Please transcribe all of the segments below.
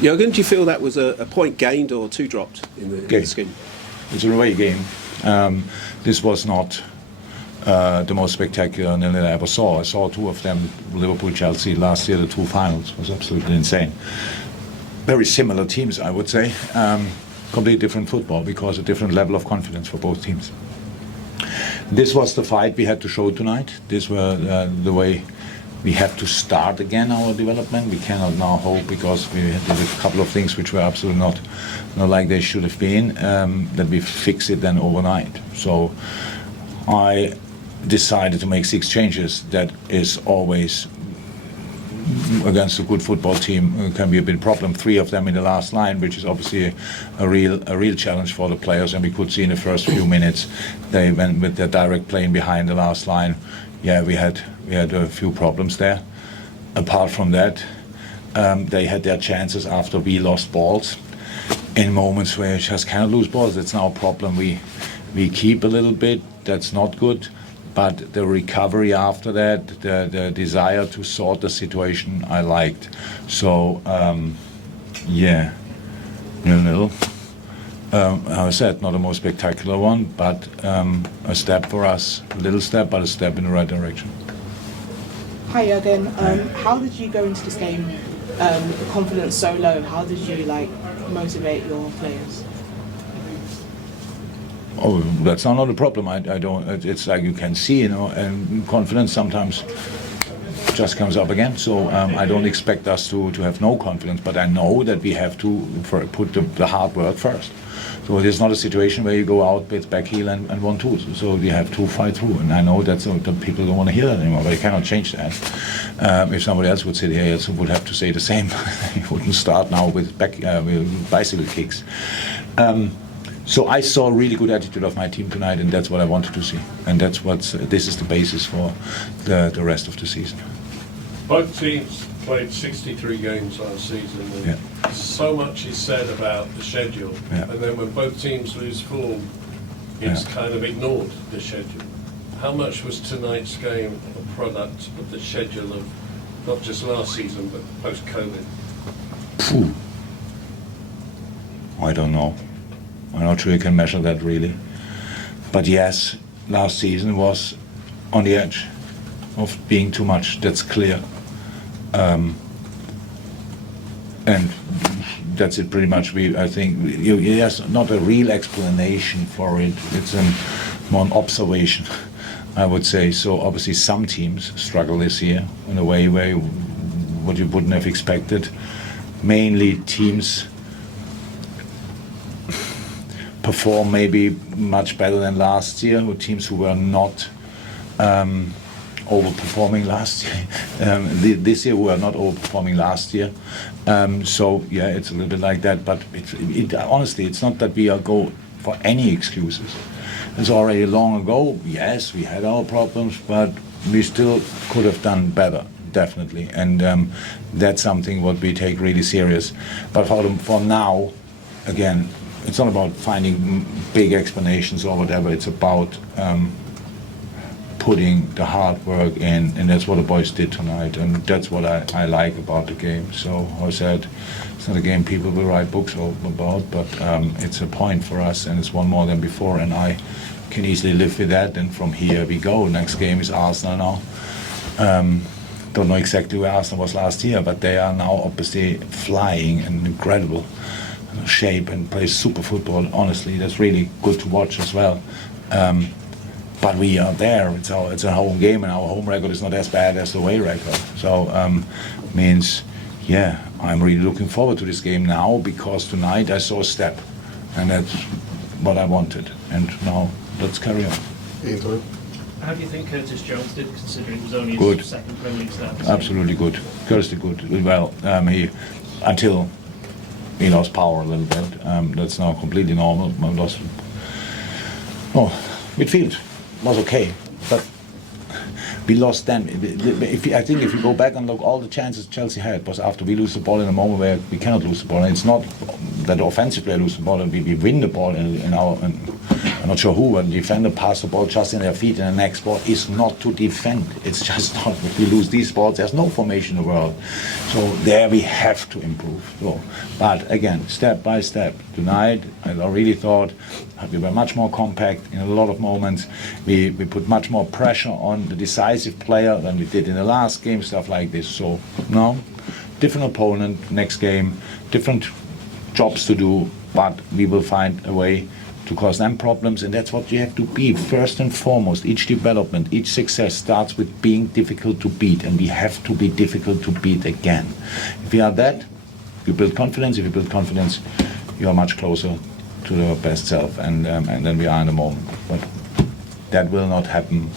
Jurgen, do you feel that was a point gained or two dropped in the scheme? It's a away game. This was not the most spectacular nil I ever saw. I saw two of them, Liverpool, Chelsea, last year, the two finals. It was absolutely insane. Very similar teams, I would say. Completely different football because a different level of confidence for both teams. This was the fight we had to show tonight. This were the way we had to start again our development. We cannot now hope, because we did a couple of things which were absolutely not like they should have been, that we fix it then overnight. So I decided to make 6 changes. That is always, against a good football team, can be a big problem. 3 of them in the last line, which is obviously a real challenge for the players. And we could see in the first few minutes they went with their direct playing behind the last line. Yeah, we had a few problems there. Apart from that, they had their chances after we lost balls in moments where you just cannot lose balls. That's now a problem. We keep a little bit. That's not good. But the recovery after that, the desire to sort the situation, I liked. So, yeah, 0-0. I said, not the most spectacular one, but a step for us. A little step, but a step in the right direction. Hi, Jurgen. How did you go into this game with the confidence so low? How did you motivate your players? Oh, that's not a problem. I don't. It's like you can see, and confidence sometimes just comes up again. So I don't expect us to have no confidence, but I know that we have to put the hard work first. So it is not a situation where you go out with back heel and 1-2. So you have to fight through, and I know that people don't want to hear that anymore, but you cannot change that. If somebody else would sit here, you would have to say the same. You wouldn't start now with with bicycle kicks. So I saw a really good attitude of my team tonight, and that's what I wanted to see. And that's this is the basis for the rest of the season. Both teams played 63 games last season, and so much is said about the schedule. Yeah. And then when both teams lose form, it's kind of ignored, the schedule. How much was tonight's game a product of the schedule of not just last season, but post-COVID? I don't know. I'm not sure you can measure that really. But yes, last season was on the edge of being too much, that's clear. And that's it pretty much. I think, yes, not a real explanation for it. It's more an observation, I would say. So obviously some teams struggle this year in a way where what you wouldn't have expected. Mainly teams perform maybe much better than last year, with teams who were not overperforming last year. This year we were not overperforming last year. So yeah, it's a little bit like that. But honestly, it's not that we are go for any excuses. It's already long ago. Yes, we had our problems, but we still could have done better, definitely. And that's something what we take really serious. But for now, again, it's not about finding big explanations or whatever. It's about putting the hard work in, and that's what the boys did tonight, and that's what I like about the game. So I said, it's not a game people will write books about, but it's a point for us, and it's one more than before, and I can easily live with that. And from here we go. Next game is Arsenal now. Don't know exactly where Arsenal was last year, but they are now obviously flying and incredible shape and play super football. Honestly, that's really good to watch as well. But we are there. It's a home game, and our home record is not as bad as the away record. So means, yeah, I'm really looking forward to this game now, because tonight I saw a step, and that's what I wanted. And now let's carry on. How do you think Curtis Jones did, considering it was only good. His second Premier League start? Absolutely good. Curtis did good. Well, until he lost power a little bit. That's now completely normal. Midfield was okay, but we lost them. I think if you go back and look, all the chances Chelsea had was after we lose the ball in a moment where we cannot lose the ball. And it's not that offensively I lose the ball, and we win the ball in I'm not sure who, when the defender pass the ball just in their feet in the next ball is not to defend. It's just not. If we lose these balls, there's no formation in the world. So there we have to improve. So, but again, step by step. Tonight, I really thought we were much more compact in a lot of moments. We put much more pressure on the decisive player than we did in the last game, stuff like this. So now, different opponent, next game, different jobs to do, but we will find a way to cause them problems, and that's what you have to be. First and foremost, each development, each success starts with being difficult to beat, and we have to be difficult to beat again. If we are that, you build confidence. If you build confidence, you are much closer to your best self, and then we are in the moment. But that will not happen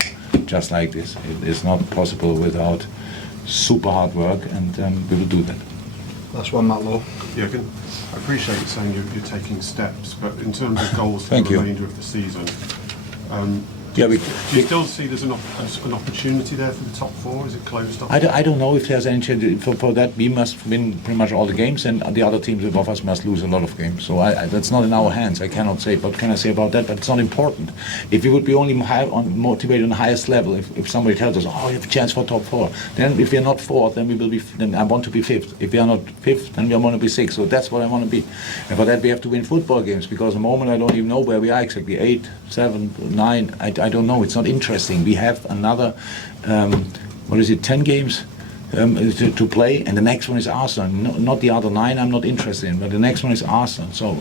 just like this. It is not possible without super hard work, and we will do that. That's one, Matt Law. Jurgen, I appreciate you saying you're taking steps, but in terms of goals for Thank the you. remainder of the season, Yeah, do you still see there's an opportunity there for the top four? Is it closed off? I don't know if there's any change. For that, we must win pretty much all the games, and the other teams above us must lose a lot of games. So that's not in our hands. I cannot say. What can I say about that? But it's not important. If we would be only motivated on the highest level, if somebody tells us, oh, you have a chance for top four, then if we are not fourth, then we will be. Then I want to be fifth. If we are not fifth, then we want to be sixth. So that's what I want to be. And for that, we have to win football games, because at the moment I don't even know where we are exactly. 8, 7, 9. I don't know. It's not interesting. We have another, 10 games to play, and the next one is Arsenal. Not the other 9 I'm not interested in, but the next one is Arsenal. So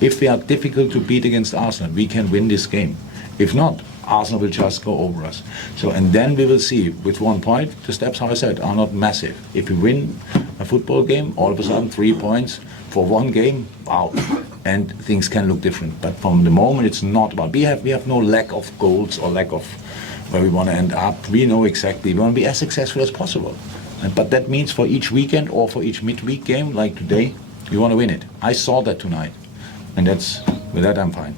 if we are difficult to beat against Arsenal, we can win this game. If not, Arsenal will just go over us. So, and then we will see, with 1 point, the steps, how I said, are not massive. If we win a football game, all of a sudden 3 points for 1 game, wow. And things can look different. But from the moment, it's not about, we have no lack of goals or lack of where we want to end up. We know exactly, we want to be as successful as possible. But that means for each weekend or for each midweek game, like today, we want to win it. I saw that tonight. And with that I'm fine.